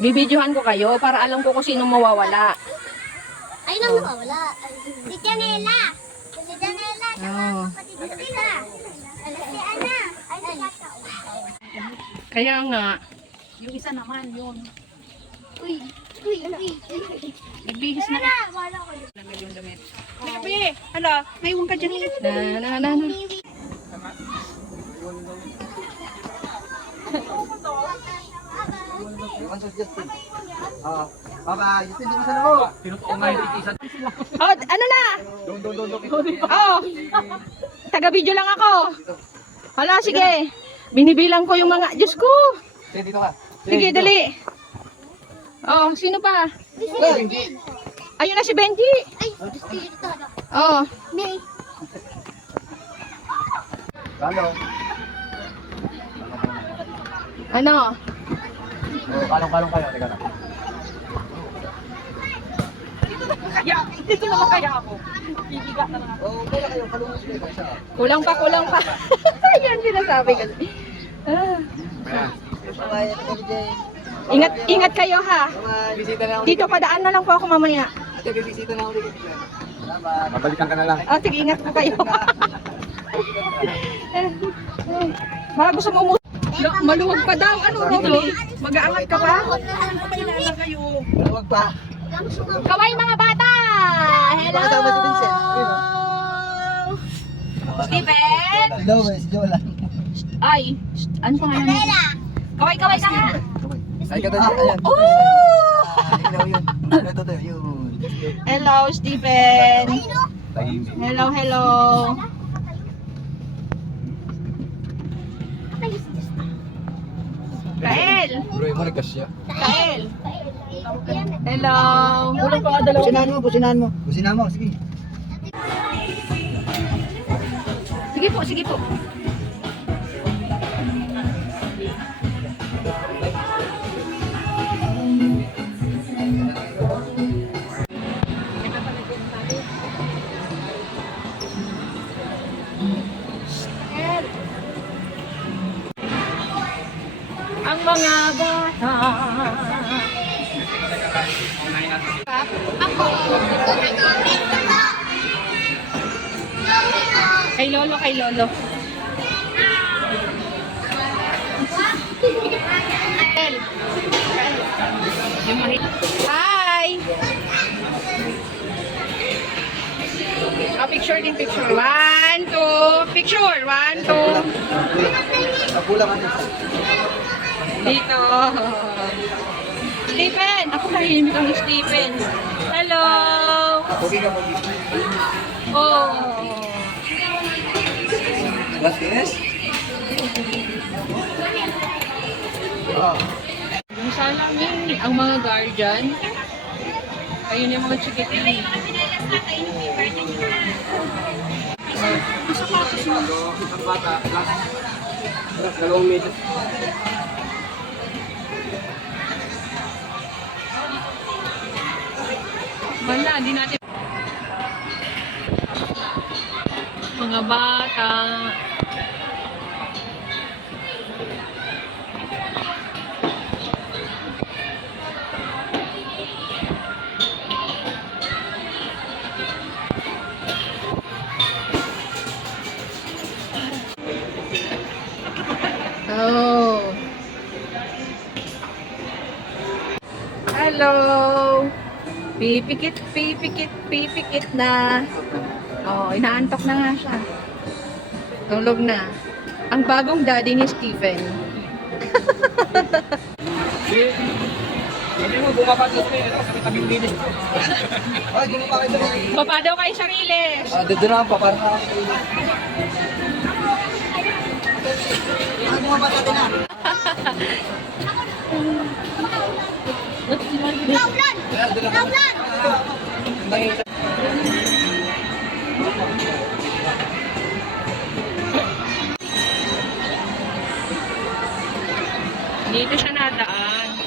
Bibidyohan ko kayo para alam ko kung sino mawawala. Ay, nang nawawala. Si Janela. Si Janela. Oh. Si Ana. Ay, si Ana. Kaya nga, Yung isa naman, yun. Uy. Uy. Nagbihis na. Wala ko. Lamig yung damit. Bebe, hala, may iwan ka dyan. na. Bye-bye. Justin, di mo sa loob. Oh, ano na? Oh, taga-video lang ako. Hala, sige. Binibilang ko yung mga, Diyos ko. Sige, dito ka. Sige, dali. Oh, sino pa? Ayun na si Benji. Ay, dito. Oh, May. Halo. ano? Oh, kalong-kalong kayo. Teka lang. Kaya, dito naman kaya ako. Bibigat na lang ako. Oh, wala kayo. Kalong kayo. Isa. Kulang pa. Yan sinasabi ko. Ah. Bye-bye. Ingat kayo ha. Bye-bye. Bisita na ako. Dito padaan na lang po ako mamaya. Sige, bisita na ako dito. Bye-bye. Mabalikan ka na lang. Oh, sige, ingat po kayo. Mga gusto mo maluwag pa daw. Ano, Ridley? Mag-aangat ka pa? Pakilala kayo. Huwag pa. Kaway mga bata! Hello! Kasama si Vincent. Steven! Hello, guys. Jola. Ay, ano pa nga yun? Kaway ka nga! Ay, ka doon. Ayan. Oh! Hello, yun. Ito to, yun. Hello, Steven! Tahimik. Hello! Kael! Bro, mo nagkasya. Kael! Hello! Businahan mo. Businahan mo, sige. Sige po. Ang mga bata. Kay Lolo. Hi! Picture. 1, 2. Picture. 1, 2. Kapula ka din. Dito. Stephen! Ako tahimik ang Stephen. Hello! Pogi ka, pogi. Oh! Last finish? Ah. Yung salamin, ang mga guardian. Ayun yung mga chikitin. Isang bata, dalawang medyo. Wala, hindi natin. Mga bata. Oh. Hello. Pipikit na. Oh, inaantok na nga siya. Tulog na. Ang bagong daddy ni Stephen. Hindi mo bumaba sa tabing bilis. Ay, bumaba kayo doon. Baba daw kayo sa riles. Doon na pa, parang ay, bumaba sa din na. Kaulan! Dito siya nadaan.